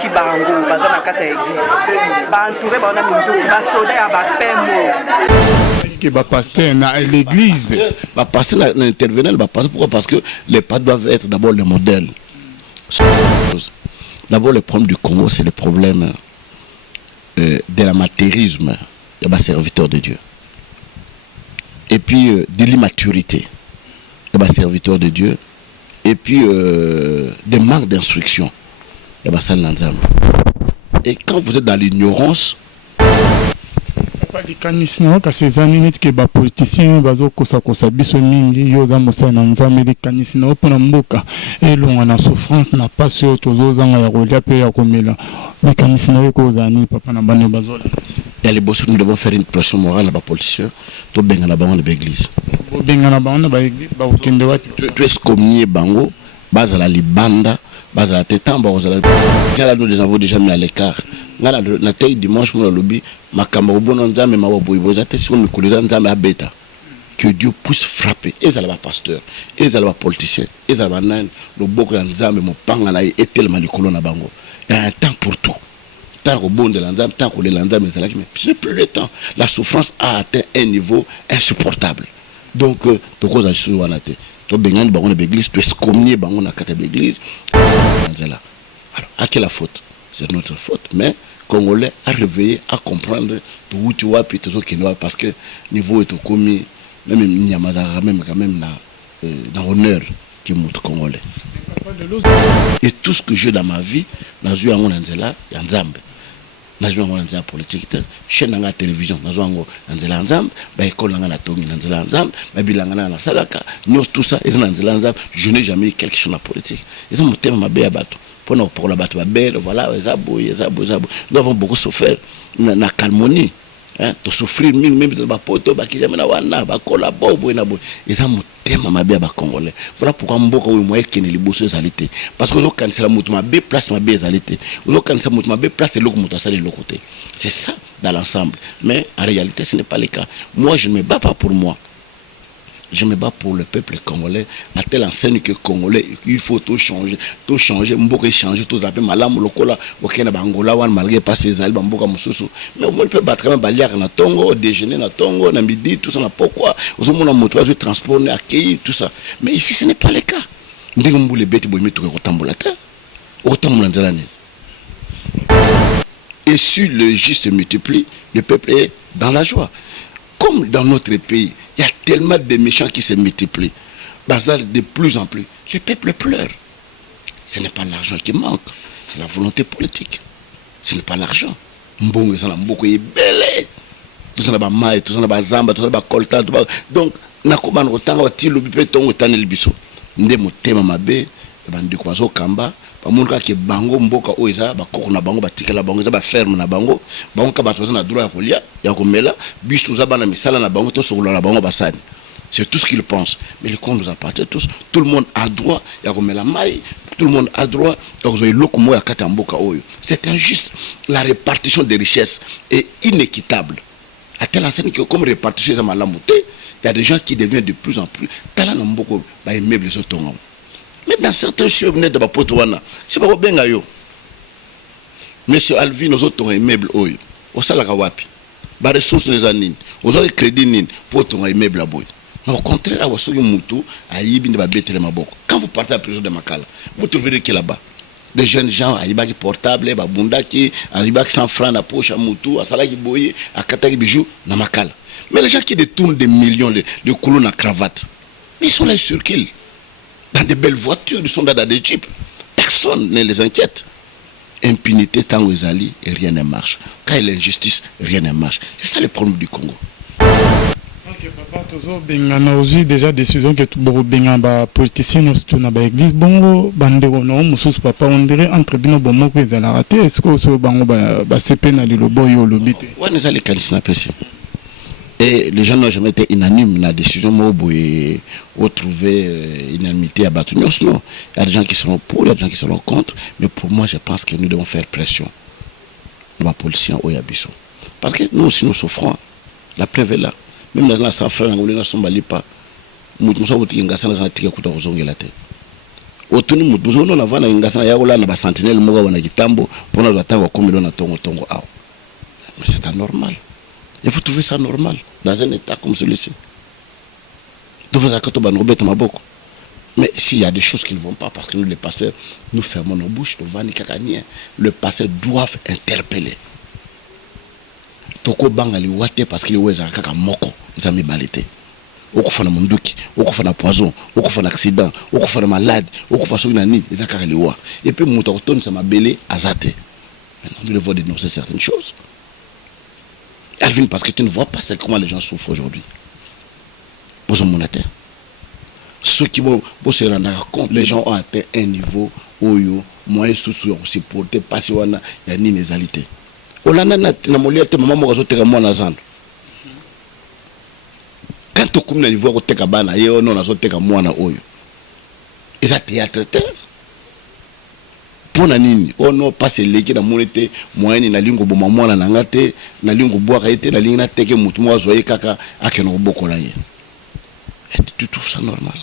qui bango baza na kata église bantouré bana minduku basoda ya bapemo que ba pasteur na l'église ba pasteur na intervenir ba pasteur pourquoi parce que les pas doivent être d'abord le modèle. D'abord le problème du Congo c'est le problème de l'amateurisme de ba serviteur de Dieu. Et puis de l'immaturité de ba serviteur de Dieu et puis des manques d'instruction. Et quand vous êtes dans l'ignorance, les canisna ces années que les politiciens bazo kosa biso mingi yoza mosa na nzambe les canisna pona mboka et l'on en souffrance n'a pas sur tozo zanga ya rolia pe ya komela les canisna ko zani papa na bane bazola. Et les boss nous devons faire une pression morale à les politiciens to benga na bango na l'église. Benga na bango na l'église ba okende wati. Tu es communier bango base la libanda base la tête en bas nous les avons déjà mis à l'écart. Ngala na taille dimanche mon lobby makamba obono nzambe maboboy bozate si on me couleza nzambe abeta que Dieu puisse frapper et ça va pasteur et ça va politicien et ça va nan le boko ya nzambe mo panga na et tellement likolo na bango il y a un temps pour tout tant au bon de l'anzambe tant que le nzambe ça là mais c'est plus le temps la souffrance a atteint un niveau insupportable donc to cause sur wanate to bengani bango na l'église to excommunier bango na kata l'église alors à quelle la faute c'est notre faute mais Congolais à réveiller à comprendre où tu vois puis tout qui parce que niveau est commis même Nyamazara même quand même dans honneur qui montre Congolais et tout ce que j'ai dans ma vie dans eu en Nzela ya Nzambe dans eu en Nzela politique chaîne na télévision dans eu Nzela Nzambe ba école na tongi Nzela Nzambe ba bilanga na salaka tout ça et Nzela Nzambe je n'ai jamais eu quelque chose en politique ils ont monté ma bé bateau pour la battre belle voilà nous avons beaucoup souffert na calmonie hein to souffrir même de ba poto ba ki jamais na wana ba collabo na bo ils ont motema mabe ba congolais voilà pourquoi mboka oyo moye kene liboso ezalité parce que quand c'est la moto mabe place mabe ezalité quand c'est moto mabe place le moto ça de l'autre côté c'est ça dans l'ensemble mais en réalité ce n'est pas le cas moi je ne me bats pas pour moi. Je me bats pour le peuple congolais à telle enseigne que congolais il faut tout changer mboka changer tout ça malamu lokola okena bangola wan malgré pas ces albums mboka mususu mais on peut battre même baliar na tongo déjeuner na tongo na midi tout ça na pourquoi aux hommes na moto je transporter accueillir tout ça mais ici ce n'est pas le cas ndingo mbule beti boyimi to ko tambola ta o tambola nzalani et si le juste multiplie le peuple est dans la joie comme dans notre pays. Il y a tellement de méchants qui se multiplient. Bazar de plus en plus. Le peuple pleure. Ce n'est pas l'argent qui manque. C'est la volonté politique. Ce n'est pas l'argent. Mbongo ça mboko est belé. Tout ça na maï, tout ça na zamba, tout ça na coltan, donc nakoma ngotanga wati lobi pe tongo tanel biso. Nde motema mabe bandi ko bazo kamba bamuka ke bango mboka oyo ba koko na bango batikala bango za ba ferme na bango ka bato na droit ya kolia ya komela biso za bana misala na bango to sokolo na bango basani c'est tout ce qu'ils pensent mais le compte nous appartient tous tout le monde a droit ya komela mai tout le monde a droit ya kozoy lokomo ya kata mboka oyo c'est injuste la répartition des richesses est inéquitable à telle enseigne que comme répartition za malamu te il y a des gens qui deviennent de plus en plus talent mboko ba immeuble so tongo. Mais dans certains choses, de Bapotouana, c'est pas bien gaillot. Monsieur Alvin, nous autres, immeuble, au Salakawapi, les ressources les années, aux autres crédits, pour ton immeuble à boy. Au contraire, à Wasogi Moutou, à Yibin de Babette et Maboko. Quand vous partez à la prison de Makala, vous trouverez qui là-bas. Des jeunes gens, à Ibaki portable, à Bundaki, à Ibaki 100 francs, à Poche, à Moutou, à Salaki Boye, à Kataki Bijou, à Makala. Mais les gens qui détournent des millions, les colonnes à cravate, mais ils sont là sur qui? Dans des belles voitures, ils sont dans des jeeps. Personne ne les inquiète. Impunité tant aux alliés et rien ne marche. Quand il y a l'injustice, rien ne marche. C'est ça le problème du Congo. Ok, papa, toujours bengana aussi déjà décision que tout boro benga ba politicien nous na ba église bongo bandeko no mususu papa on dirait entre bino bomo ko ezala raté est-ce que so bango ba sepe na lilobo yo lobité ouais les ali kanisa pesi et les gens n'ont jamais été unanimes la décision mobo et trouver unanimité à battre non il y a des gens qui seront pour il y a des gens qui seront contre mais pour moi je pense que nous devons faire pression nos policiers au yabiso parce que nous aussi nous souffrons la preuve est là. Même dans la safran, on ne s'en bat pas. Nous sommes tous les gens qui ont été en la tête. Autour de nous, nous avons un sentinelle Kitambo pour nous attendre comme il Tongo. Mais c'est anormal. Il faut trouver ça normal dans un état comme celui-ci. Mais s'il y a des choses qui ne vont pas, parce que nous les pasteurs, nous fermons nos bouches, nous vendons cacagnien. Le pasteur doit interpeller. Toko bangali wate parce qu'il est kaka moko ezami balité okufa na munduki okufa na poison okufa na accident okufa na malade okufa soki na nini ezaka liwa et puis muta kotonisa sa mabele azate maintenant nous devons dénoncer certaines choses Alvin parce que tu ne vois pas comment les gens souffrent aujourd'hui besoin monétaire ceux qui vont se rendre compte les gens ont atteint un niveau oyo moyen sous supporter passer wana ya nini ezalité olanda na moliate maman moko azoteka mwana zando quand okomi na niveau akoteka bana ye ono azoteka mwana oyo eza théâtre te mpona nini ono pasi eleki na moni te moyeni nalingi koboma mwana na nga te nalingi kobwaka ye te nalingi nateke motu moko azwa ye kaka akende kobokola ye tu trouves ça normal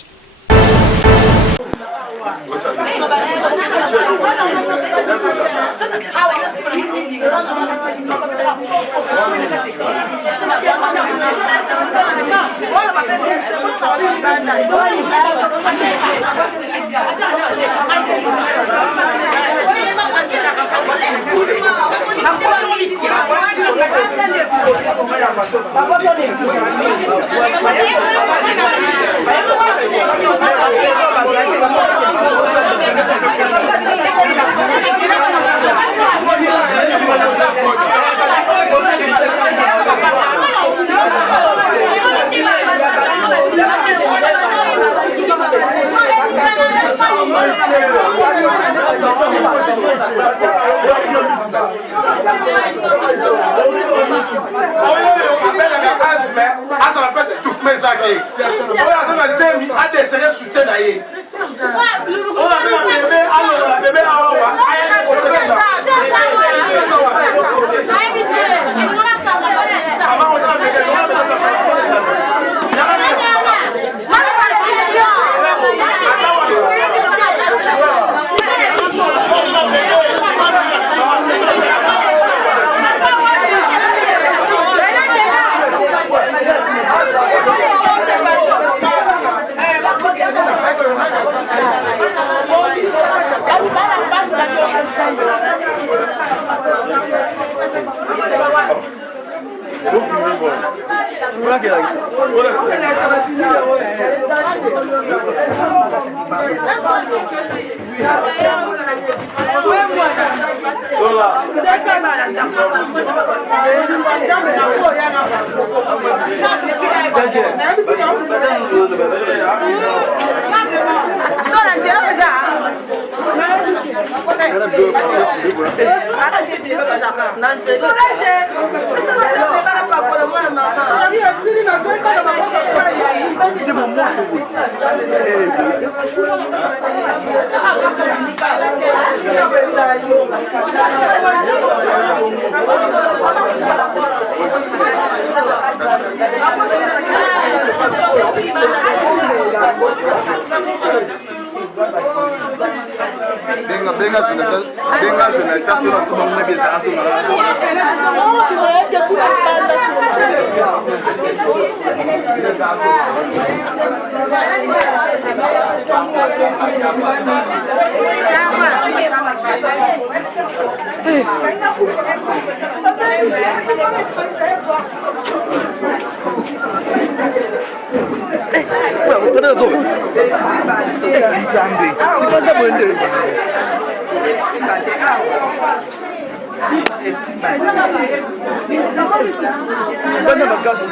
bana makasi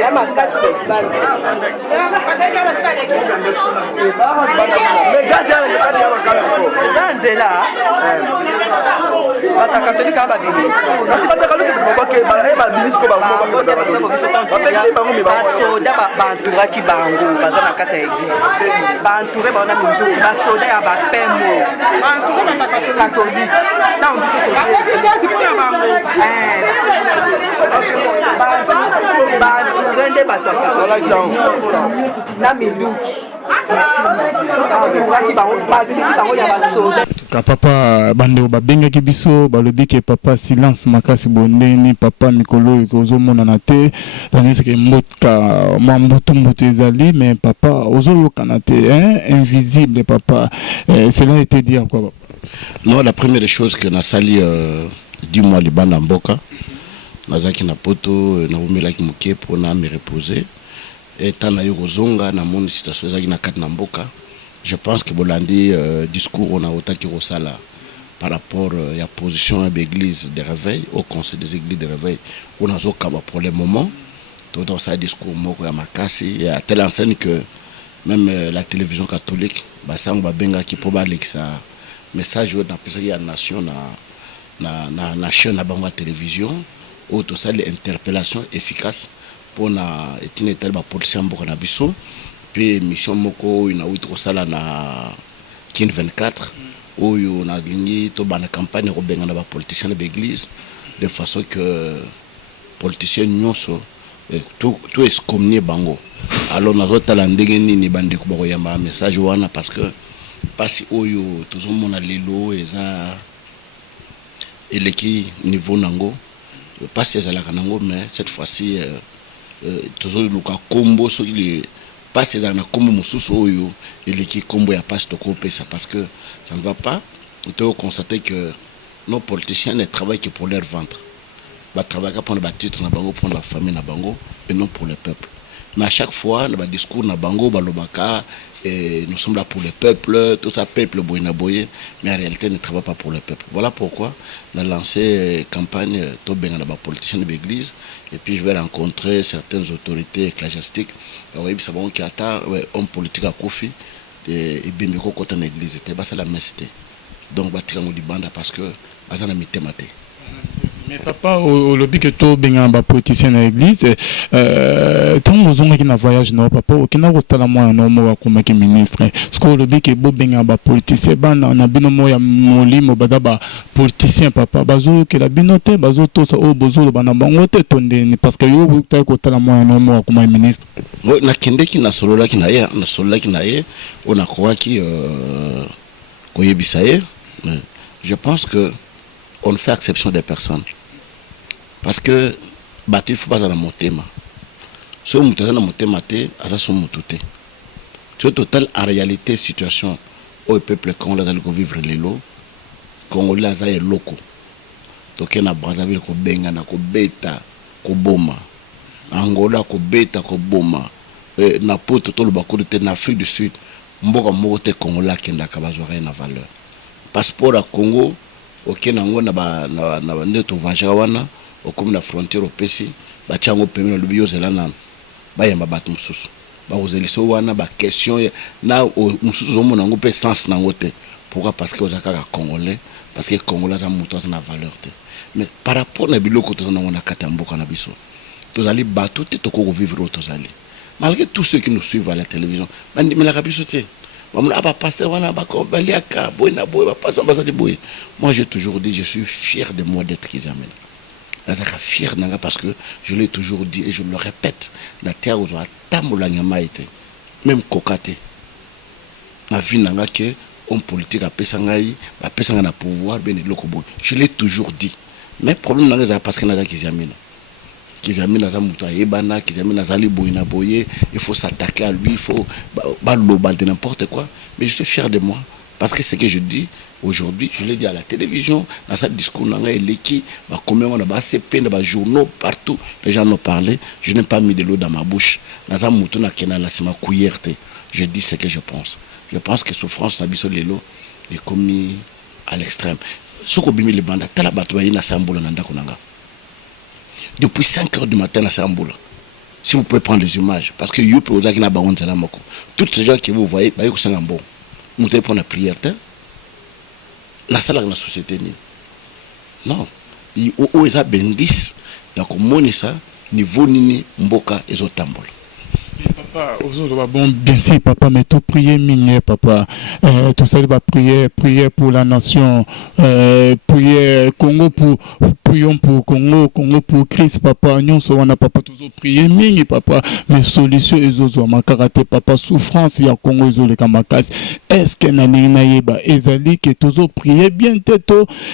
ya makasi mais gasi ya kati ya makasi eza nzela batakatolika babimi kasi batakaluki bakobake baministre bapesi bango basoda banturaki bango baza na kati ya eglise banture bango na minduku basoda ya bapemo katolike ntango banture nde bato na minduki banturaki bango ya basoda papa bandeko babengaki biso balobi ke papa silence makasi bondeni papa mikolo ekozomona te tandis ke mboka mwa mbutu ezali mais papa ozoyokana te invisible papa cela était dire quoi papa? Non, la première chose que nasali dis-moi les bandes en mboka nazaki na poto na umelaki muke pona me reposer et tana yokozonga na moni situation ezaki na kati na mboka. Je pense que Bolandi discours on a autant qui resala par rapport à la position de l'église de réveil au conseil des églises de réveil on a aucun pour le moment tout dans ça discours moko ya makasi et à telle enseigne que même la télévision catholique basang babenga qui pour ça message dans la nation na chaîne na bango télévision ou tout ça les interpellations efficaces pour na etine tel ba policier mboka na biso. Puis mission moko ina uitro sala na kin 24 oyo na gagné to bana campagne ko benga na ba politiciens de l'église de façon que politiciens nyonso tout escomnier bango alors nazo tala ndenge nini bande ko bako yamba message wana parce que pasi oyo tozo mona lelo eza eleki niveau nango pasi ezalaka nango mais cette fois-ci tozo luka kombo so il est pas ces années comme Moussous Oyo et l'équipe combo ya passe de couper ça parce que ça ne va pas. On peut constater que nos politiciens ne travaillent que pour leur ventre. Ils travaillent pour le titre na bango pour la famille na bango et non pour le peuple. Mais à chaque fois le discours na bango balobaka et nous sommes là pour le peuple, tout ça peuple boyna boye, mais en réalité ne travaille pas pour le peuple. Voilà pourquoi on a lancé campagne to benga na ba politiciens de l'église et puis je vais rencontrer certaines autorités ecclésiastiques. Oui, ça va qui attend homme politique à Kofi et Bimiko côté l'église c'était pas ça la messe donc batikango di banda parce que bazana mitemate. Mais papa au lobby que to benga ba politicien na église tant ozonga ki na voyage no papa okina kostala mwa no mo akoma ki ministre parce que au lobby que bo benga ba politicien bana na bino mo ya molimo bada ba politicien papa bazo ke la binote bazo to sa o bozo bana bango te tonde parce que yo ta kotala mwa no mo akoma ministre na kindeki na solola ki na ye on a croit ki koyebisaye je pense que on fait exception des personnes. Parce que il ne faut pas aller dans mon thème. Si on est dans mon thème, c'est mon thème. C'est total en réalité situation où le peuple congolais va vivre les lots. Congolais est locaux. Donc na Brazzaville ko benga na ko beta ko boma. Angola ko beta ko boma. Na poto to le bako de na Afrique du Sud. Mboka moko te Congolais qui n'a pas na valeur. Passeport à Congo ok nango na ba ndeto vanja wana okomi na frontière opesi ba chango pembe na lubiyo zelana ba yamba bat mususu ba ozelisa wana ba question na mususu zomo nango pe sens nango te pourquoi parce que ozaka ka congolais parce que congolais za muto na valeur te mais par rapport na biloko to na ngona kata mboka na biso tozali bato te to ko vivre tozali malgré tous ceux qui nous suivent à la télévision bandi mela ka biso te. Moi j'ai toujours dit je suis fier de moi d'être Kizamena. Fier parce que je l'ai toujours dit et je le répète la terre où même kokate la vie nanga que homme politique a pesangai na pouvoir ben lokobo je l'ai toujours dit mais problème nanga parce que na Kizamena Kizamena za muto ayebana Kizamena zali boyina boye il faut s'attaquer à lui il faut de n'importe quoi mais je suis fier de moi parce que ce que je dis aujourd'hui je l'ai dit à la télévision dans ce discours nanga eleki ba combien on a ba CP dans ba journaux partout les gens ont parlé je n'ai pas mis de l'eau dans ma bouche na za muto na kena la sima couillerte je dis ce que je pense que souffrance na biso lelo est commis à l'extrême soko bimi le banda tala bato bayina sambola na ndako nanga depuis 5 heures du matin na sambola. Si vous pouvez prendre les images parce que you peut qui na ba onza na moko toutes ces gens que vous voyez ba ko sanga bon nous te prendre la prière ta la sala na société ni non o eza bendis ya ko monisa niveau nini mboka ezotambola. Papa, bon, bien sûr, papa, mais tout prier, migné, papa. Tout ça, va prier pour la nation, prier Congo prions pour Congo pour Christ, papa. Nous sommes papa, toujours prier, migné, papa. Mais solution, ils ma karaté, papa, souffrance, il y a Congo, ils ont les kamakas. Est-ce que naïba, ezali, que toujours prier, bien tête,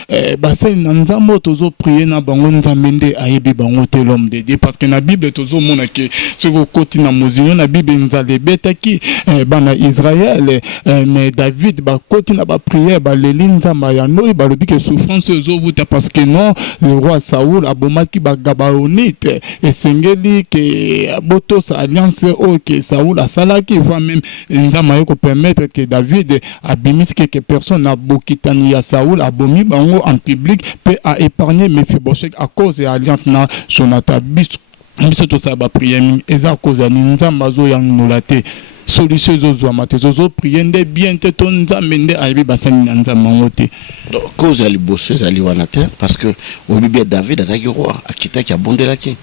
c'est nanzamo, toujours prier, na bango, nzamende, aïbi, bango, l'homme de Dieu, parce que la Bible, toujours, mon, que, sur le côté, na Bible nzale betaki bana Israël mais David ba koti na ba prière ba lelinza mayano ba lobi que souffrance ezobuta parce que non le roi Saoul abomaki ba gabaonite et sengeli que botos alliance o que Saoul a salaki voit même nzama yoko permettre que David abimisi quelques personnes na bokitani ya Saoul abomi bango en public peut a épargner Mephibosheth à cause de alliance na Jonathan biso to sa ba prière eza cause ni nzamba zo yang nolate solution zo zo amate zo prier nde bien te to nzambe nde aibi basani na nzamba ngote donc cause ali bosses ali wanate parce que au bibé David azaki roi akita ki abondelaki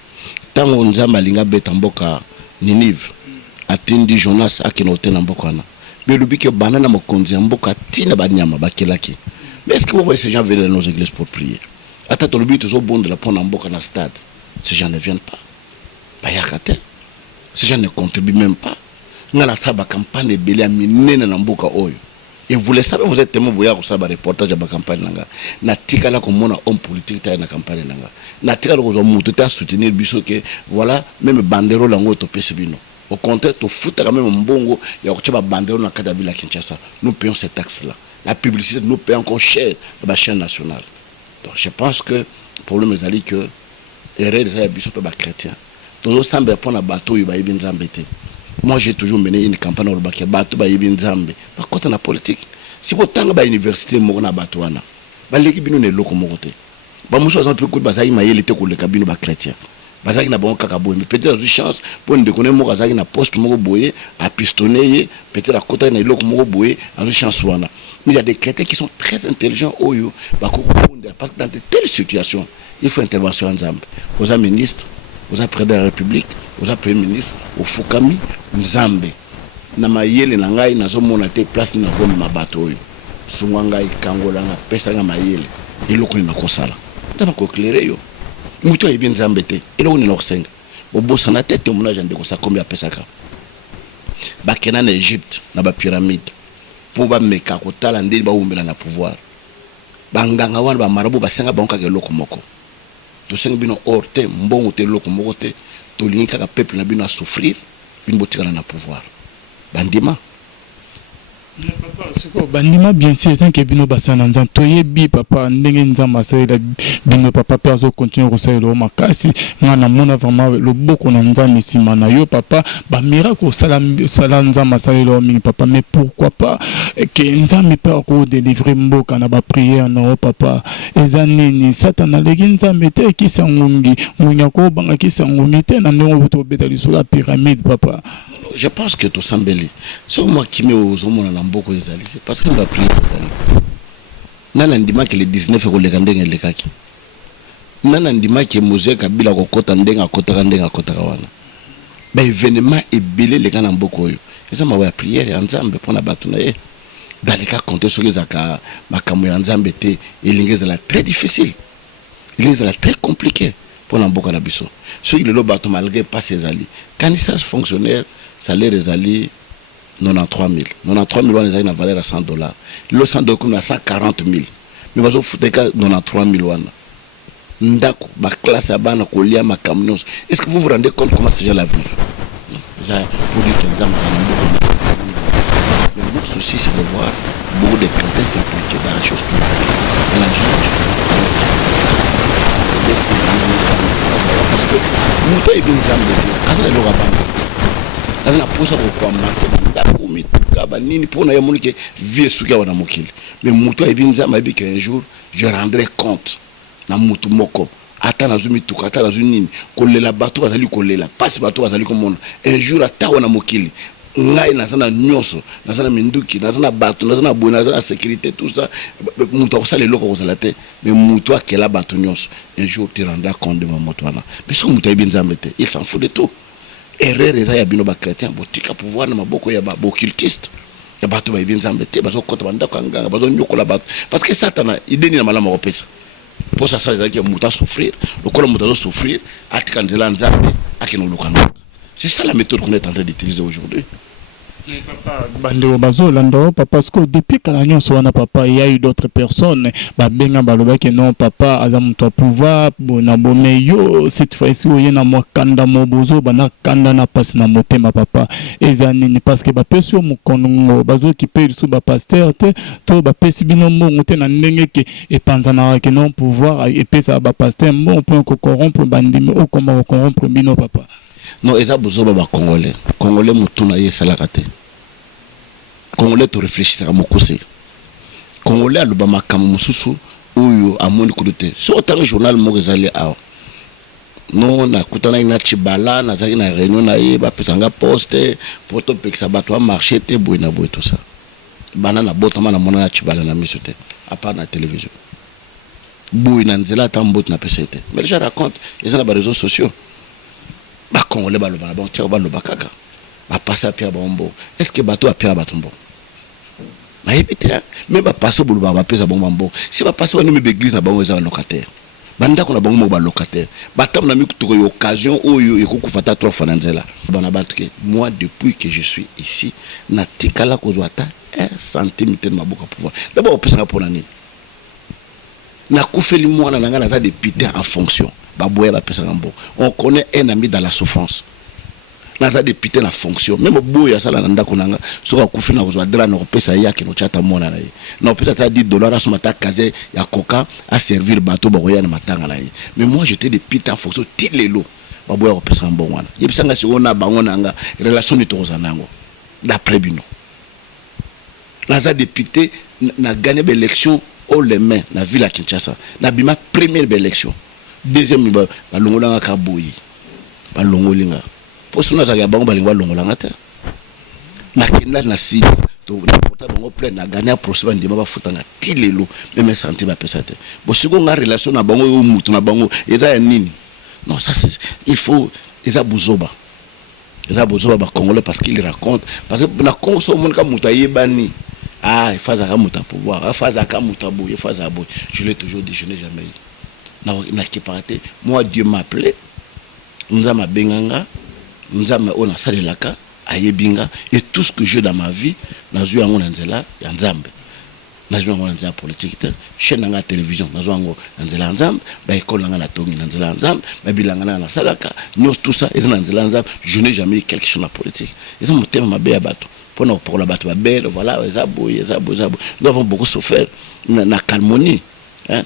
tango nzamba linga beta mboka Ninive atindi Jonas akinote na mboka na mais le bike banana mokonzi mboka tina banyama bakelaki mais est-ce que vous voyez ces gens venir dans nos églises pour prier attends le but zo bonde la prendre mboka na stade ces gens ne viennent pas. Ces gens ne contribuent même pas. Nous avons fait une campagne de minene na mboka oyo. Et vous le savez, vous êtes tellement bouillard pour ça, reportage de la campagne. Na tika la comme homme politique dans la campagne. Na tika la comme on a soutenir biso que voilà même bandero lango to pesebino. Au contraire, to fout quand même mbongo ya ko tshaba bandero na kada ville Kinshasa. Nous payons ces taxes là. La publicité nous paye encore cher dans la chaîne nationale. Donc je pense que le problème est que erreur de ça biso pe ba chrétien. Toujours semble pour la bateau il va y nzambe. Moi j'ai toujours mené une campagne au bateau bateau ba y nzambe. Par contre la politique, si vous tanga ba université mo na bateau wana, ba l'équipe bino ne loko mokote. Ba muso exemple ko ba zaki mayele te ko le kabino ba chrétien. Ba zaki na bon kaka boye, mais peut-être une chance pour ne connaître mo zaki na poste mo boye, à pistonner, peut-être à côté na loko mo boye, à une chance wana. Mais il y a des chrétiens qui sont très intelligents oyo, ba ko parce que dans de telles situations, il faut intervention en nzambe. Aux ministres aux présidents de la République, aux Premier ministre, au Fukami, Nzambe. Na mayele na ngai nazomona te place na komi mabato oyo. Sunga ngai kangola nga pesa nga mayele. Eloko ni nakosala. Taba ko éclairer yo. Muto yebi Nzambe te. Eloko ni nosenga. Bobosa na tete mona jande ko sa combien pesa ka. Bakena na Égypte na ba pyramide. Po ba meka ko tala ndeli ba umbela na pouvoir. Banganga wana ba marabu basenga banka ke eloko moko. To senga bino orte mbongo te loko moko te to linga ka peuple na bino a souffrir bino botikana na pouvoir bandima papa siko bandima bien sûr sans que bino basana nzan toyebi papa ndenge nzamba salela bino papa perso continue kosalela makasi ngana mona vraiment le boko na nzambe sima na yo papa ba miracle sala nzamba salela mingi papa mais pourquoi pas que nzambe peut ko délivrer mboka na ba prière na papa ezanini satana leki nzambe te ki sangungi munya ko banga ki sangumi te na ndongo to betali sur la pyramide papa. Je pense que tout sambeli c'est moi qui me aux hommes na mboko ezali c'est parce que on va prier ezali nana ndima que le 19 ko leka ndenge lekaki nana ndima que Moïse Kabila ko kota ndenga kota wana ba événement ebele leka na mboko oyo eza ma wa prière ya nzambe pona batu na ye dans les cas compter sur les aka makambo ya nzambe te elingeza la très difficile elingeza la très compliqué pour na mboka na biso so il le bato malgré pas ses alliés quand ça fonctionnaire salaire des alliés 93 000 wana ezali na valeur à $100 le $100 comme à 140 000 mais bazo futeka 93 000 wana ndako ba classe abana kolia makambo. Est-ce que vous vous rendez compte comment ces gens la vivent? Ça pour dire que le souci c'est de voir beaucoup de chrétiens s'impliquer dans la chose publique dans la chose parce que nous est bien ensemble asa le rabanga azana posa ko massa banda ko mituka ba nini pona ya monike vie suka wana mokili mais mutu ebinza mabi que un jour je rendrai compte na mutu moko ata nazumi tuka ata nazumi nini kolela bato bazali kolela pasi bato bazali komona un jour ata wana mokili ngai nazana nyoso nazana minduki nazana bato nazana boye nazana sécurité tout ça mutu akosala eloko kozala te mais mutu akela bato nyoso un jour tu rendras compte devant moto wana mais so mutu ebinza mbete il s'en fout de tout erreur eza ya bino ba chrétien botika pouvoir na maboko ya ba occultiste ya bato ba ebinza mbete bazo kota bandako anganga bazo nyokola bato parce que satana ideni na malama kopesa pour ça ça que muta souffrir le corps muta souffrir atika nzela nzambe akino lukanga c'est ça la méthode qu'on est en train d'utiliser aujourd'hui. Papa bandeo bazolanda papa parce que depuis kala nyonso wana papa il y a eu d'autres personnes benga baloba que non papa azamu to pouvoir bona bomeyo cette fois-ci oyena mo kanda mo bozo bana kanda na passe na motema papa ezanini parce que ba pesio mukongo bazo ki pe su ba pasteur te to ba pesi bino mbongo te na ndenge ke epanzana que non pouvoir et pesa ba pasteur bon point ko corrompre bandimi o comment corrompre bino papa. Non, eza bozoba ba congolais. Congolais mutuna ye salakate. Congolais to réfléchir à mokose. Congolais aluba makamu mususu uyu amoni kudote. So autant journal mo ezali awa. Non na kutana ina chibala na zaki na réunion na ye ba pesanga poste poto pekisa bato a marché te boina boy tout ça. Banana botama na mona na chibala na misote à part na télévision. Boina nzela tambot na pesete. Mais je raconte, ils ont les réseaux sociaux. Ba Congolais ba loba bon tia ba loba kaka ba passer à Pierre Bombo est-ce que bateau à Pierre Batombo na yebite même ba passer bo loba ba pesa bombo si ba passer on me église na bango za locataire banda ko na bango ba locataire batam na mikuto ko occasion oyo ekokufata 3 fois nzela bana batke moi depuis que je suis ici na tikala ko zwata 1 centime de maboka pouvoir d'abord opesa pour nani na kufeli mwana nanga na za député en fonction. On connaît un ami dans la souffrance. Naza député na fonction. Même boya sala nanda konanga. Soka kufina kozwa dela na kopesa ya ke no chata mona na ye. Na peut-être $10 sur mata kaze ya coca à servir bateau boya na matanga na ye. Mais moi j'étais député en fonction tilelo. Ba boya kopesa mbongo wana. Yebisanga si ona bango nanga relation ni toza nango. D'après bino. Naza député na gagné l'élection au les mains na ville à Kinshasa. Na bima première élection. Deuxième ba longola ka boyi ba longolinga poso na za bango ba lingwa longola te na kenda na si to na porta bango plein na gagner procès ndima ba futanga tilelo même santé ba pesa te bo siko nga relation na bango yo mutu na bango eza ya nini non ça c'est il faut eza buzoba ba congolais parce qu'il raconte parce que na Congo so mon ka mutaye bani ah il faut ça muta pouvoir il faut ça ka mutabo il faut ça boy je l'ai toujours dit je n'ai jamais eu na kiparate moi Dieu m'a appelé nzama benganga nzama ona salelaka ayebinga et tout ce que j'ai dans ma vie nazui yango nzela ya nzambe nazui yango nzela politique te chaîne nga télévision nazui yango nzela nzambe ba école nga na tongi nzela nzambe ba bilanga na salaka nyos tout ça et nzela nzambe je n'ai jamais eu quelque chose na politique ils ont monté ma bé ya bato pour la bato ba belle voilà ezabo nous avons beaucoup souffert na calmonie.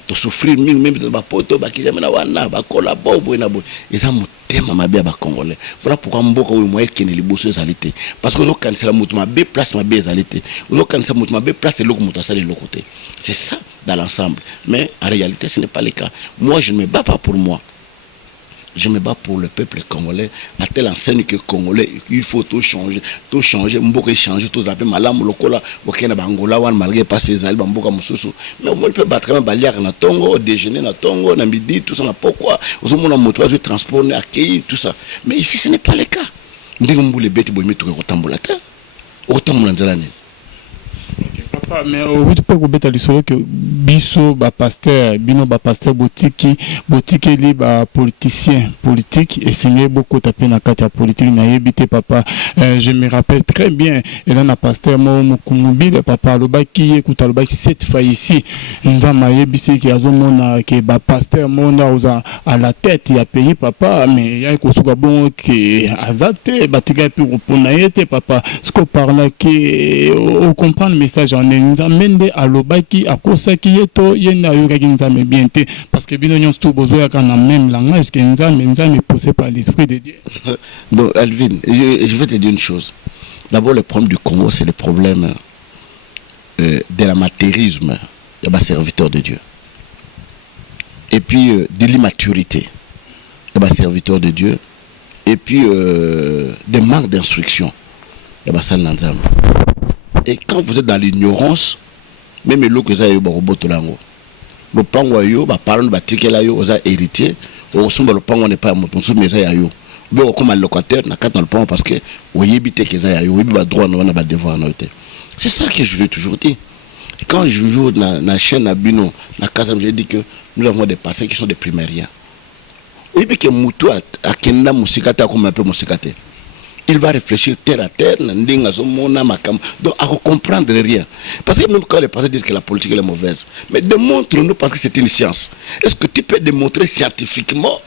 To souffrir même de bapoto bakizame na wana bakola bobo na bo eza motema mabe ba congolais voilà pourquoi mboka oyo moye kene liboso ezalité parce que zo kanisela mutu mabe place mabe ezalité zo kanisela mutu mabe place eloko mutu asali eloko te c'est ça dans l'ensemble mais en réalité ce n'est pas le cas moi je ne me bats pas pour moi. Je me bats pour le peuple congolais à telle enseigne que congolais il faut tout changer mboka changer tout ça malamu lokola okena bangola wan malgré pas ces albes mboka mususu mais on peut battre même baliar na tongo déjeuner na tongo na midi tout ça na pourquoi aux mon moto je transport accueillir tout ça mais ici ce n'est pas le cas ndingo mbule beti boyimi to ko tambola ta o tambola nzala ni papa mais au peut ko beta lisolo que biso ba pasteur bino ba pasteur botiki li ba politicien politique et signé beaucoup tapé na kati ya politique na yebité papa je me rappelle très bien et là na pasteur mo mukumbi le papa lobaki ekuta lobaki cette fois ici nzama yebisi ki azomona ke ba pasteur monda oza à la tête ya pays papa mais ya ko suka bon ke azate batika pi repona yete papa ce qu'on parle que on comprend le message en nzamende alobaki akosaki yeto yenda ayokaki nzambe bien te parce que bino nyonso to bozoyaka na même langage que nzambe poussé par l'esprit de Dieu. Donc Alvin, je vais te dire une chose. D'abord, le problème du Congo, c'est le problème de l'amateurisme des serviteurs de Dieu. Et puis de l'immaturité des serviteurs de Dieu. Et puis des manques d'instruction. Et quand vous êtes dans l'ignorance, même le que vous avez le pango yo, ba parents ba tikela yo, oza héritier, au sombre le pango n'est pas un moton, mais ça yo. Bien comme un locataire, n'a qu'à dans le pango parce que au yébité que ça yo, ba droit non ba devoir non. C'est ça que je veux toujours dire. Quand je joue dans la chaîne à Bino, na casa, je dis que nous avons des passés qui sont des primériens. Et puis que Moutou a Kenda Moussikate comme un peu Moussikate. Il va réfléchir terre à terre, donc à comprendre rien. Parce que même quand les personnes disent que la politique est mauvaise, mais démontre-nous parce que c'est une science. Est-ce que tu peux démontrer scientifiquement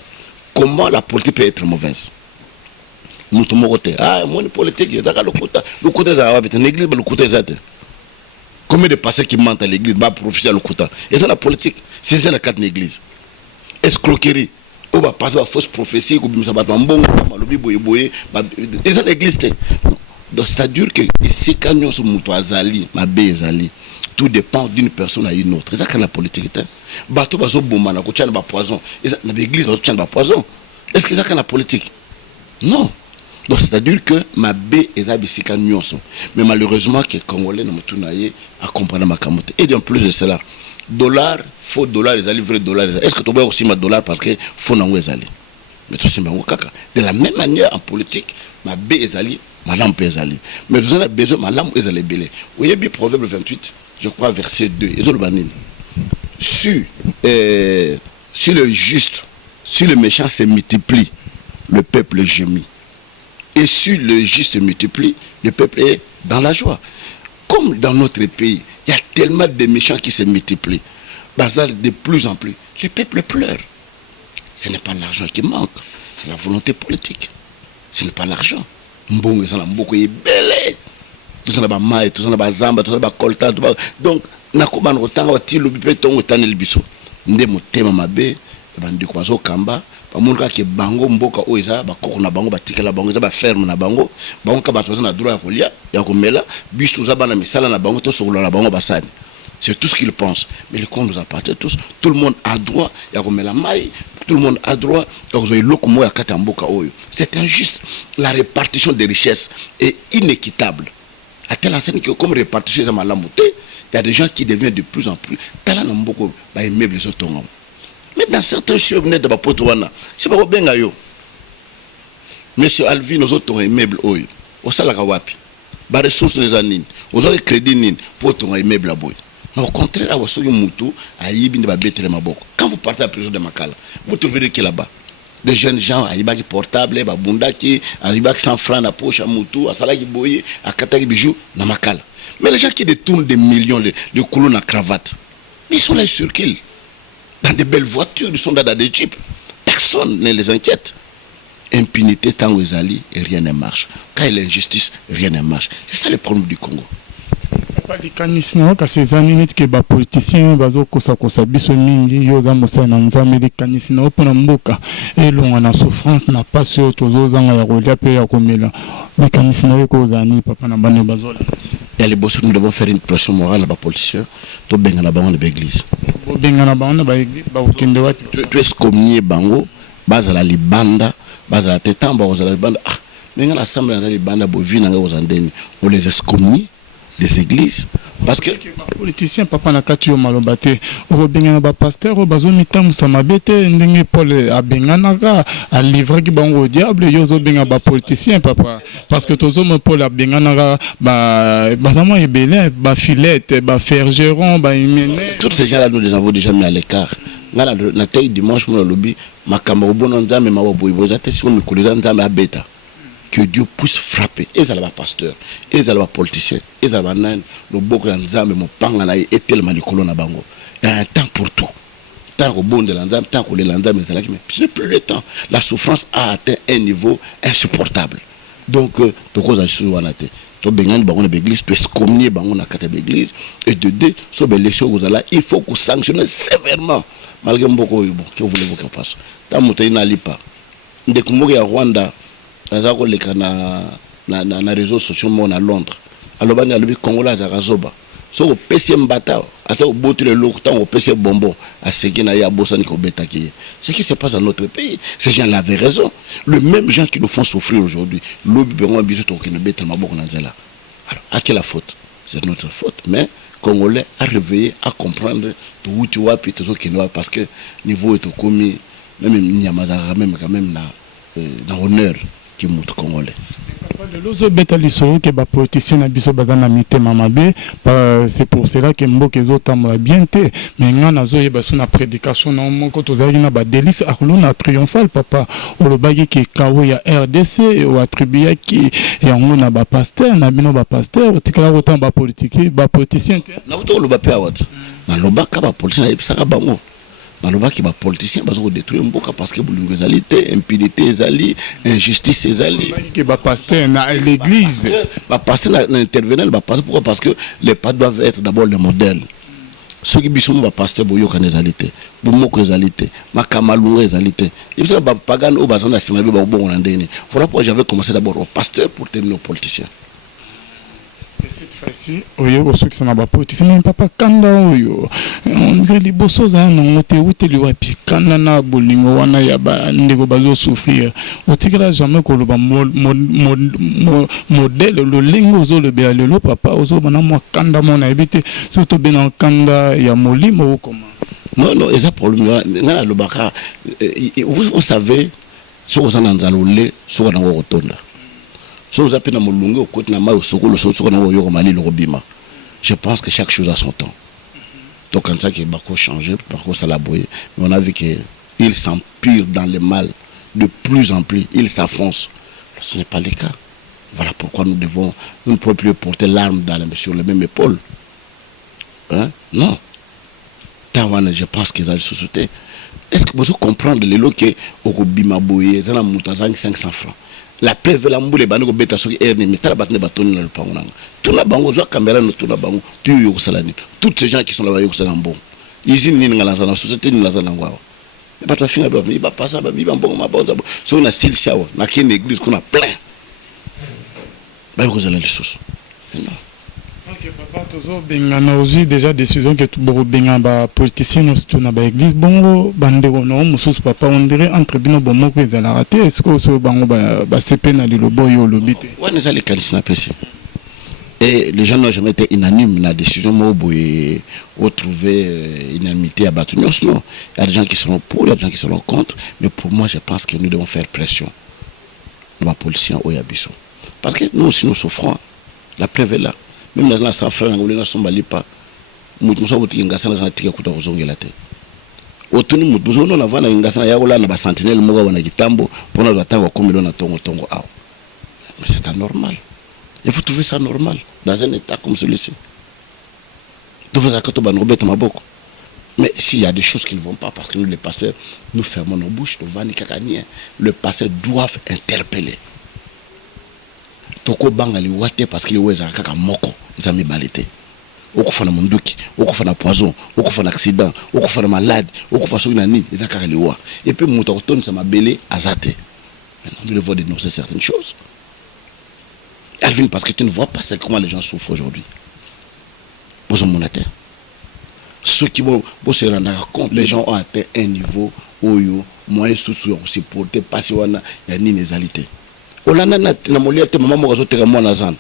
comment la politique peut être mauvaise? Ah, mon politique, le côté de l'église, le côté de combien de pasteurs qui mentent à l'église, va profiter à le côté. Et c'est la politique, c'est ça la carte de l'église. Escroquerie. On va passer à fausse prophétie, l'église. Donc c'est-à-dire que si quand nous sommes tout dépend d'une personne à une autre. C'est ça que la politique est. Bateau bazo bomba na kotia na poison. L'église va tient poison. Est-ce que c'est ça que la politique? Non. Donc c'est-à-dire que ma bé est abisika nyonso. Mais malheureusement que les Congolais ne me à comprendre ma camote. Et en plus de cela, dollar, faux dollar, les alliés, vrai dollar. Est-ce que tu vois aussi ma dollar parce que faux n'en les alliés? Mais tout simplement, de la même manière en politique, ma bé est alliée, ma lampe est alliée. Mais nous avons besoin, ma lampe est alliée. Vous voyez bien Proverbe 28, je crois verset 2. Si le juste, si le méchant se multiplie, le peuple gémit. Et si le juste se multiplie, le peuple est dans la joie. Comme dans notre pays, il y a tellement de méchants qui se multiplient. Bazar de plus en plus. Le peuple pleure. Ce n'est pas l'argent qui manque, c'est la volonté politique. Ce n'est pas l'argent. Mbongo, ça n'a beaucoup est belé. Tout ça n'a maille, tout ça n'a zamba, tout ça n'a colta. Donc, nakoban autant au tilo bipeton au tanel biso. Ndemo tema mabe, bandi kwazo kamba. Bamuka ke bango mboka oiza bakoko na bango batikela bango za ba ferme na bango bango ka bato na droit ya kolia ya komela biso za bana misala na bango to sokolo na bango basani. C'est tout ce qu'ils pensent. Mais le compte nous appartient tous. Tout le monde a droit ya komela mai, tout le monde a droit ya kozoy lokomo ya kata mboka oyo. C'est injuste. La répartition des richesses est inéquitable. À telle enseigne que comme répartition za malamote, il y a des gens qui deviennent de plus en plus tala na mboko ba immeuble zo tonga. Mais dans certains choses, de la Potouana, c'est pas bien gaillot. Monsieur Alvin, nous autres immeubles, au Salakawapi, par ressources les anines, aux autres crédits pour ton immeuble à boy. Mais au contraire, à Wassoyo Moutou, à Yibin de Babette et Maboko. Quand vous partez à la prison de Makala, vous trouverez qui là-bas. Des jeunes gens à Ibaki portable, à Bundaki, à Ibaki 100 francs à poche à Moutou, à Salaki Boye, à Kataki Bijou, à Makala. Mais les gens qui détournent des millions de colonnes à cravate, mais ils sont là sur qui? Dans des belles voitures, ils sont dans des jeeps. Personne ne les inquiète. Impunité tant aux alliés et rien ne marche. Quand il y a l'injustice, rien ne marche. C'est ça le problème du Congo. Pas de canisna ka ces années que ba politiciens bazo kosa biso mingi yoza mosana nzambe de canisna pona mboka et longa na souffrance na pas sur tozo zanga ya kolia pe ya komela. Mais canisna ko zani papa na bane bazola. Il y a les boss, nous devons faire une pression morale à la politicien. Tu benga na bango de l'église. Benga na bango de l'église ba okende wati. Tu es communié bango, base à la libanda, base à la tétamba aux la libanda. Ah, benga la assemblée à la libanda bo vina nga aux andeni. On les excommunie des églises parce que les politiciens papa na kati yo malobate o benga ba pasteur bazo mitamu samabete ndenge Paul a benga naka a livrer ki bango au diable yo zo benga ba politicien papa parce que tozo me Paul a benga naka ba bazama ebele ba filette ba fergeron ba imene tous ces gens là nous les avons déjà mis à l'écart ngala na taille dimanche mon lobby makamba bono nzambe mabobo ibozate si on me koleza nzambe abeta. Que Dieu puisse frapper. Et ça va pasteur, et ça va politicien, et ça va nan, le boko nzambe mo pangana et tellement de colonne à bango. Il y a un temps pour tout. Tant qu'au bon de l'anzam, tant qu'au l'anzam, mais c'est plus le temps. La souffrance a atteint un niveau insupportable. Donc tokoza sur wana te to bengani bango na l'église to excommunier bango na kata l'église et de deux so l'élection kozala il faut que sanctionner sévèrement malgré mboko bon que voulez-vous qu'on passe ta moto ina lipa ndeko moko ya Rwanda azako leka na réseaux sociaux mo na Londres alobani alobi Congolais azakazoba so opesi mbata ata obotile loko tant opesi bonbon à seki na ya bosani ko betaki ce qui se passe dans notre pays ces gens là avaient raison le même gens qui nous font souffrir aujourd'hui lobi bengo biso to ke ne betel maboko na nzela alors à quelle la faute c'est notre faute mais Congolais a réveillé à comprendre to wuti wapi to kenwa parce que niveau est commis même nyamaza même quand même na honneur qui montre Congolais. Lozo beta lisolo ke ba politicien na biso bazana mitema mabe c'est pour cela que mboka ezotambola bien te mais nga nazo yeba so na prédication na moko tozali na ba délice akuluna triomphal papa olobaki ke kawo ya RDC o attribué ki yango na ba pasteur na bino ba pasteur otikala ko ba politique ba politicien te na to loba pe awat na loba ka ba politicien ebisaka bango na loba ki ba politicien bazo détruire mboka parce que bulungu ezali te impunité ezali injustice ezali ki ba pasteur na l'église ba pasteur na intervenir ba pasteur pourquoi parce que les pas doivent être d'abord le modèle ceux qui biso ba pasteur boyo kan ezali te bu moko ezali te makamalunga ezali te ebisa ba pagano o bazana sima ba bongo na ndeni voilà pourquoi j'avais commencé d'abord au pasteur pour terminer au politicien. Cette fois-ci, oyo boso qui sont ba politicien même papa kanda oyo on les bosso za na te wuti liwapi kanda na bolingo wana ya ba ndeko bazo souffrir otikala jamais ko loba modèle le lingo zo le be lelo papa ozo bana mo kanda mona ebite surtout bena kanda ya molimo ou comment non eza problème ngala lobaka vous savez ce qu'on a dans le ce qu'on a rotonda je pense que chaque chose a son temps. Donc quand ça qui est changé, ça l'a brouillé. Mais on a vu qu'il s'empire dans le mal de plus en plus, il s'affonce. Ce n'est pas le cas. Voilà pourquoi nous ne pouvons plus porter l'arme sur les mêmes épaules. Hein? Non. Je pense qu'ils ont la société. Est-ce que vous comprenez les lots qui ont bima boye, 500 francs? La preuve la mboule bano beta so erni metala batne batoni na lupango nanga tuna bango zo caméra no tuna bango tu yo salani tous ces gens qui sont là-bas yo salambo ici ni ngala na société ni lazana ngwa ba to finga ba ba passa ba ba mbongo mabonza so na silsia na kin église qu'on a plein ba yo zala les sous OK papa tozo benga na ozi déjà décision que tu boro benga ba politicien no na ba église bongo bandeko no mususu papa on dirait entre bino bomo ko ezala raté est-ce que so bango ba sepe na lilobo yo lobité ouais les allez kanisa pesi et les gens n'ont jamais été unanimes la décision mobo et trouver unanimité à battre non il y a des gens qui seront pour il y a des gens qui seront contre mais pour moi je pense que nous devons faire pression nos policiers au yabiso parce que nous aussi nous souffrons la preuve est là. Même dans la safran ngolena sombali pa mutu muso buti ngasa na tika kuta kuzongela te otuni mutu muso na vana ngasa ya kola na ba sentinelle moga wana kitambo pona za tango komilo na tongo aw mais c'est anormal il faut trouver ça normal dans un état comme celui-ci tu veux que tu ban robet maboko mais s'il y a des choses qui ne vont pas parce que nous les pasteurs nous fermons nos bouches nous vani kakania le pasteur doit interpeller toko bangali wate parce qu'il weza kaka moko izami balité okufa na munduki okufa na poison okufa na accident okufa na malade okufa so nani ezaka liwa et puis muto kotonne sa mabele azate maintenant nous devons dénoncer certaines choses Alvin parce que tu ne vois pas comment les gens souffrent aujourd'hui besoin monétaire ceux qui vont se rendre compte les gens ont atteint un niveau oyo moyen sous supporter passer wana ya ni nezalité olanda na moliate mama moko azoteka mwana zando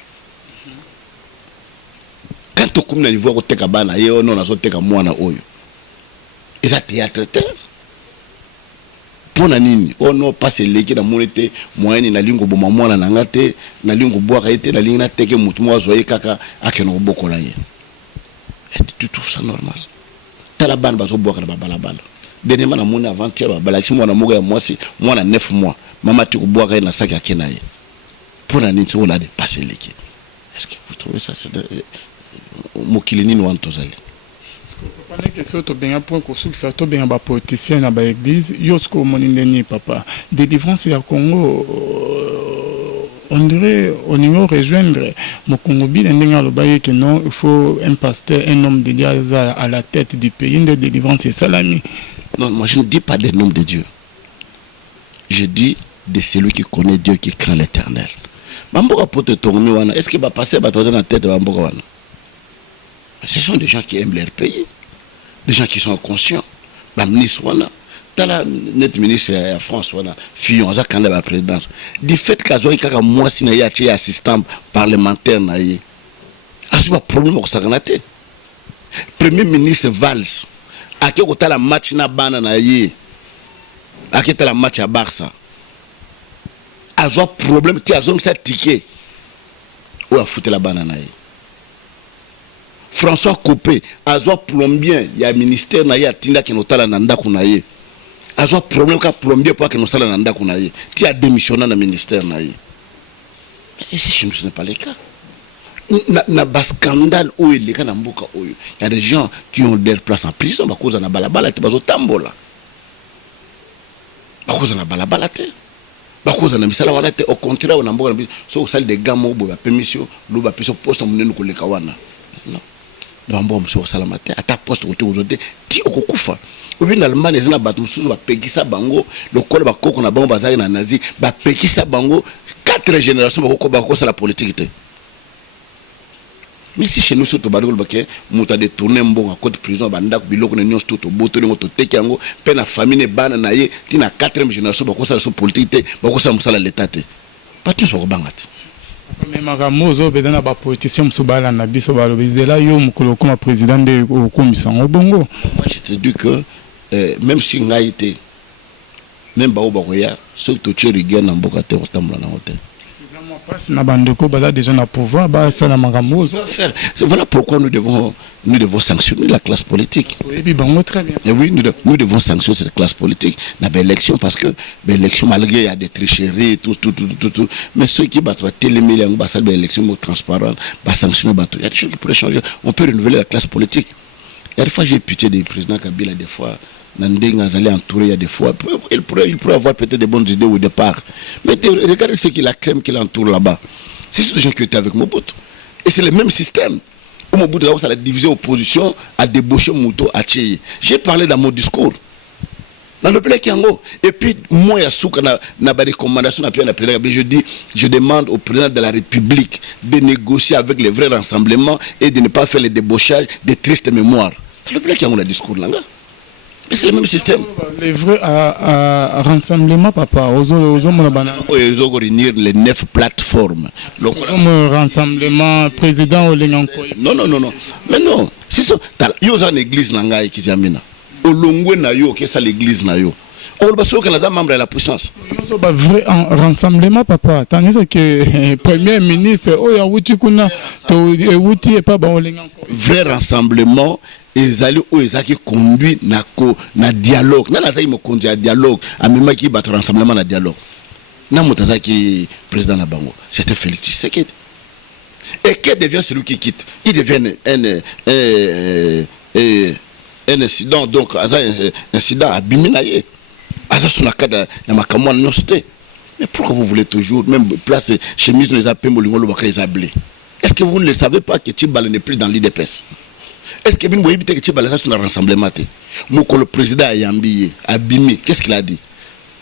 quand on na niveau koteka bana ye ono azoteka mwana oyo eza théâtre te pona nini ono passe leki na monete moyenne na lingo boma mwana na ngate na lingo boaka ete na lingi na teke mutu mo azoye kaka akeno bokola ye et tu trouves ça normal tala bana bazo boaka na balabala dernièrement na mona avant-hier balaki mwana moko ya mwasi mwana 9 mois maman tu bois na sac à kenaye pour la nuit on a dépassé l'équipe est-ce que vous trouvez ça c'est mokilini no antozali pendant que ça to bien point ko sou ça to bien ba politicien na ba église yosko monindeni papa délivrance ya Congo On dirait, au niveau rejoindre Mokongobi, que non, il faut un pasteur, un homme de Dieu à la tête du pays, une délivrance et salami. Non, moi je ne dis pas des noms de Dieu. Je dis de celui qui connaît Dieu, qui craint l'Éternel. Est-ce que va passer dans la tête de Bamboka? Ce sont des gens qui aiment leur pays, des gens qui sont conscients. Ministre net ministre de France, Fillon, ça quand la présidence. Du fait que Zoï Kaka moi si naïa tché assistant parlementaire naïe, c'est pas problème au Saganate. Premier ministre Valls, à qui côté la match na bana naïe, à qui la match à Barça. A zo problème, tu as zone ça ticket. Ou a foutu la bana naïe. François Copé, a zo plombier, il y a ministère naïe à Tinda qui notala nanda kunaïe. A zo problème ka plombier pour que nous sala nanda kunaïe. Tu as démissionné dans le ministère naïe. Et si chez nous ce n'est pas le cas. Na bas scandale où il y a il y a des gens qui ont des places en prison à cause de la balabala te bazo tambola. À cause de la balabala te. À cause de la misala wana te au contraire on a mboka so salle des gamo bo ba permission lo ba peso poste munene ko leka wana. Non. Bambo mso salamate ata poste ko te aujourd'hui ti okokufa. Obi na Allemagne zina batu musuzu ba pekisa bango lokolo ba koko na bango bazali na nazi ba pekisa bango 4 générations ba ko la politique. Mais si chez nous, surtout, nous avons détourné un bon à côté de prison, nous avons tout au bout de l'eau, la famille est banane, nous avons 4e génération, nous avons la politique, nous avons l'État. Pas tous les gens. Mais Maramozo, il y a des politiciens qui sont là, comme président de la commission. Moi, je te dis que même si on a été, même si ceux qui ont été dans le terre, déjà dans le pouvoir, voilà pourquoi nous devons sanctionner la classe politique. Très bien. Et oui, nous devons sanctionner cette classe politique dans l'élection parce que l'élection, malgré il y a des tricheries, tout. Mais ceux qui battent télémé, l'élection transparente, sanctionner, il y a des choses qui pourraient changer. On peut renouveler la classe politique. Il y a des fois, j'ai pitié des présidents Kabila, des fois. Entouré, il y a des fois, il pourrait avoir peut-être des bonnes idées au départ. Mais regardez ce qu'il a crème qui l'entoure là-bas. C'est des gens qui étaient avec Mobutu. Et c'est le même système. Où Mobutu a divisé l'opposition, a débauché Mouto, à Tchéi. J'ai parlé dans mon discours. Dans le plein Kiango. Et puis, moi, il y a des recommandations, je dis, je demande au président de la République de négocier avec les vrais rassemblements et de ne pas faire les débauchages des tristes mémoires. Dans le plein Kiango, le discours là. Et c'est le même système. Les vrais rassemblements, papa, ils ont réunir les 9 plateformes. Comme rassemblement, président Non. Mais non. C'est ça. Il y a une église qui est l'église. On va membre de la puissance. Un vrai rassemblement, papa. Tandis que Premier ministre, vrai rassemblement. Ils allaient qui conduit na dialogue. Na lazai mo conduit à dialogue. A même qui bat rassemblement na dialogue. Na mutazaki président na bango. C'était Félix Tshisekedi. Et qui devient celui qui quitte? Il devient un incident. Donc un incident à Biminaye. Asa sunakada na makamwa nosté. Mais pourquoi vous voulez toujours même place chemise les appels molingo lo baka isablé? Est-ce que vous ne le savez pas que Tchibala n'est plus dans l'IDPS? Est-ce que vous voyez que Tchibala est un rassemblement? Le président a abîmé. Qu'est-ce qu'il a dit?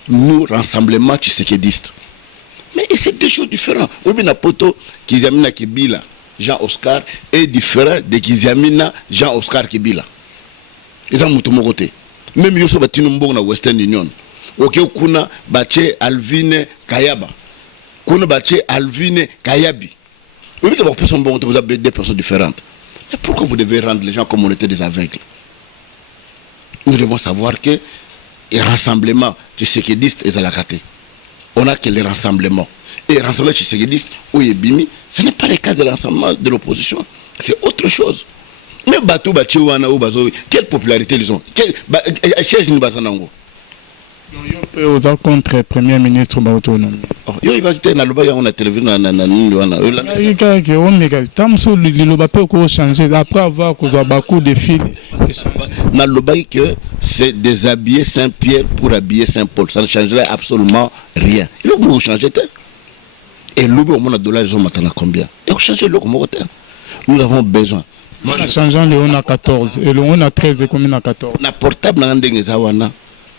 Nous, rassemblement tshisekidiste. Mais c'est deux choses différentes. Obina Poto, Kizamina Kibila, Jean-Oscar, est différent de Kizamina, Jean-Oscar Kibila. Ils ont tout côté. Même Yoso Batinumbo na Western Union. Ok, kuna bache Alvine Kayaba. Kuna bache Alvine Kayabi. Vous voyez que vous avez deux personnes différentes. Mais pourquoi vous devez rendre les gens comme on était des aveugles? Nous devons savoir que les rassemblements tshisekidistes et Zalakate, on a que les rassemblements. Et les rassemblements tshisekidistes ou Ebimi, ce n'est pas le cas de l'ensemble de l'opposition. C'est autre chose. Mais Batou Bachiwana ou Bazo, quelle popularité ils ont? Aux contre Premier ministre autonome. Il va quitter la Loba, on a télévision après avoir causé beaucoup de fils. Dans le bail que c'est déshabiller Saint-Pierre pour habiller Saint-Paul. Ça ne changerait absolument rien. Il faut changer. Et l'oubli au monde dollar, ils ont maintenant combien? Et on change le commodoteur. Nous avons besoin. Moi, en changeant le on a 14 et le on a 13 et combien à 14. Na portable na ndenge zawana.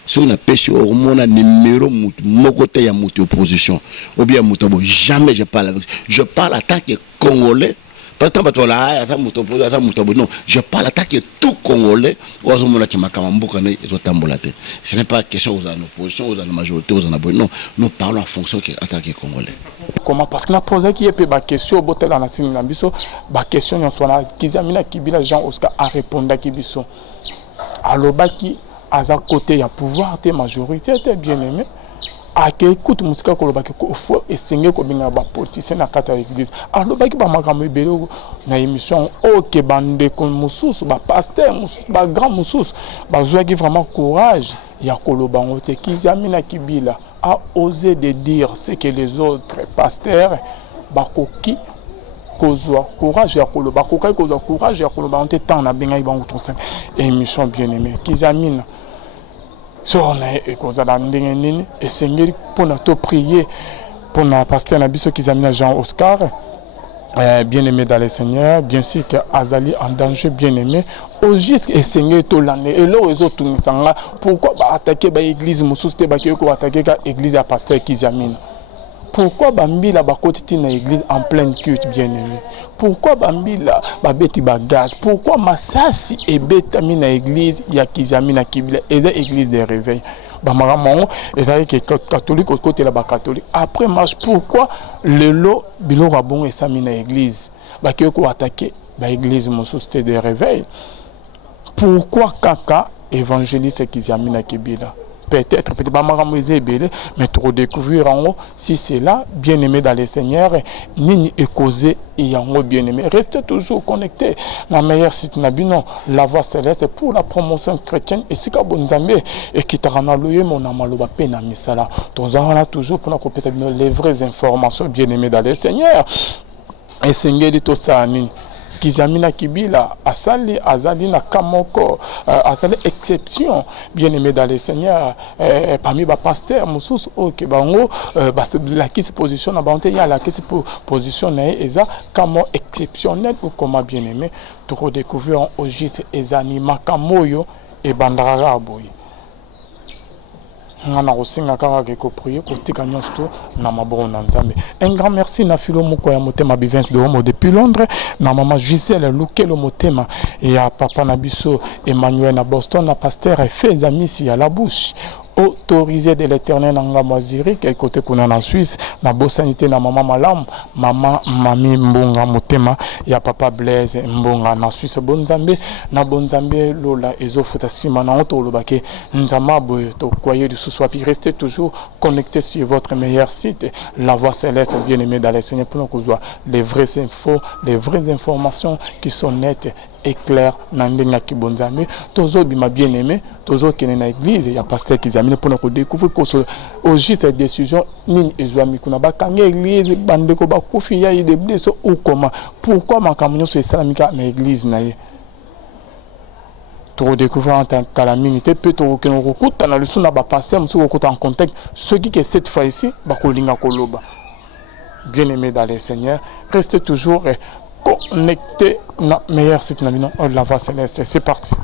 Si on a pêché au monde numéro mon côté ya mutu opposition ou bien mutabo jamais je parle avec. Je parle en tant que Congolais. Pas tant bato la ça mutabo ça mutabo non, je parle en tant que tout Congolais. Ozo mona ki makamamboka na ezo tambola te. Ce n'est pas question aux opposition, aux majorité, aux abonnés. Non, nous parlons en fonction en tant que Congolais. Comment parce que na posé qui est ba question botela na sini na biso ba question on soit na Kizamina Kibila Jean Oscar a répondu ki biso. Alobaki aza côté ya pouvoir te majorité te bien aimé a ke écoute musika ko lobaki ko faut essayer ko binga ba politicien na kata église alobaki ba makambo ebelo na émission OK bande ko mususu ba pasteur mususu ba grand mususu ba zoaki vraiment courage ya ko lobango te Kizamina Kibila a osé de dire ce que les autres pasteurs bakoki kozwa courage ya koloba kokai kozwa courage ya koloba on te temps na benga bango ton sein émission bien aimé Kizamina so on a kozala ndenge nini esengeli pona to prier pona pasteur na biso Kizamina Jean Oscar bien aimé dans le Seigneur, bien sûr que Azali en danger, bien aimé. Au juste esengeli to l'année et là ils ont tout sanga pourquoi ba attaquer ba église mususte ba ko attaquer ka église à pasteur Kizamina. Pourquoi Bambila bakotiti na église en pleine culte bien aimé? Pourquoi Bambila babeti ba gaz? Pourquoi Masasi et betami na église ya Kizamina Kibila et l'église des réveils? Bamaramongo et que catholique au côté là ba catholique. Après marche pourquoi le lot bilo rabon et sami na église? Ba ko attaquer ba église mosuste des réveils. Pourquoi kaka évangéliste Kizamina Kibila? Peut-être pas m'aramoiser mais trop découvrir en haut si c'est là bien aimé dans les seigneurs ni et causé et en haut bien aimé restez toujours connectés la meilleure site nabino la voix céleste pour la promotion chrétienne et si kabonzambe et qui t'a ramené mon amaloba pena misala toujours pour la compéter les vraies informations bien aimé dans les seigneurs et seigneur tout ça ni Kizamina Kibila asali azali na kamoko asali exception bien aimé dans les seigneurs parmi ba pasteur mususu OK bango la qui se position na bonté ya la qui se position na eza kamo exceptionnel ou comment bien aimé to redécouvrir au juste ezani makamoyo et bandara boy ngana kosinga kaka ke ko prier ko tika nyonso na maboko na Nzambe. Un grand merci na filo moko ya motema Bivens de Homo depuis Londres na maman Gisèle Lukelo motema et ya papa na biso Emmanuel na Boston na pasteur Feza Misi à la bouche autorisé de l'Éternel nanga moisiri qui côté kuna na Suisse na bosanité na maman Malam maman mami mbonga motema ya papa Blaise mbonga na Suisse bonzambe na bonzambe lola ezofuta sima na onto lobake nzama boy to croyez de ce soir puis restez toujours connectés sur votre meilleur site la voix céleste bien aimée dans les Seigneurs pour nous voir les vraies infos les vraies informations qui sont nettes et clair nandinga kibonzambe tozo bima bien aimé tozo kene na église ya pasteur Kizamina pour nous découvrir que au juste cette décision nini ezwami kuna bakanga église bandeko bakufi ya de blessés ou comment pourquoi makamunyo so islamika na église na ye to découvrir en tant que calamité peut to keno kokuta na leçon na ba pasteur musu kokuta en contexte ce qui que cette fois ici bakolinga koloba bien aimé dans les seigneurs restez toujours connecté na meilleur site na la voix céleste c'est parti.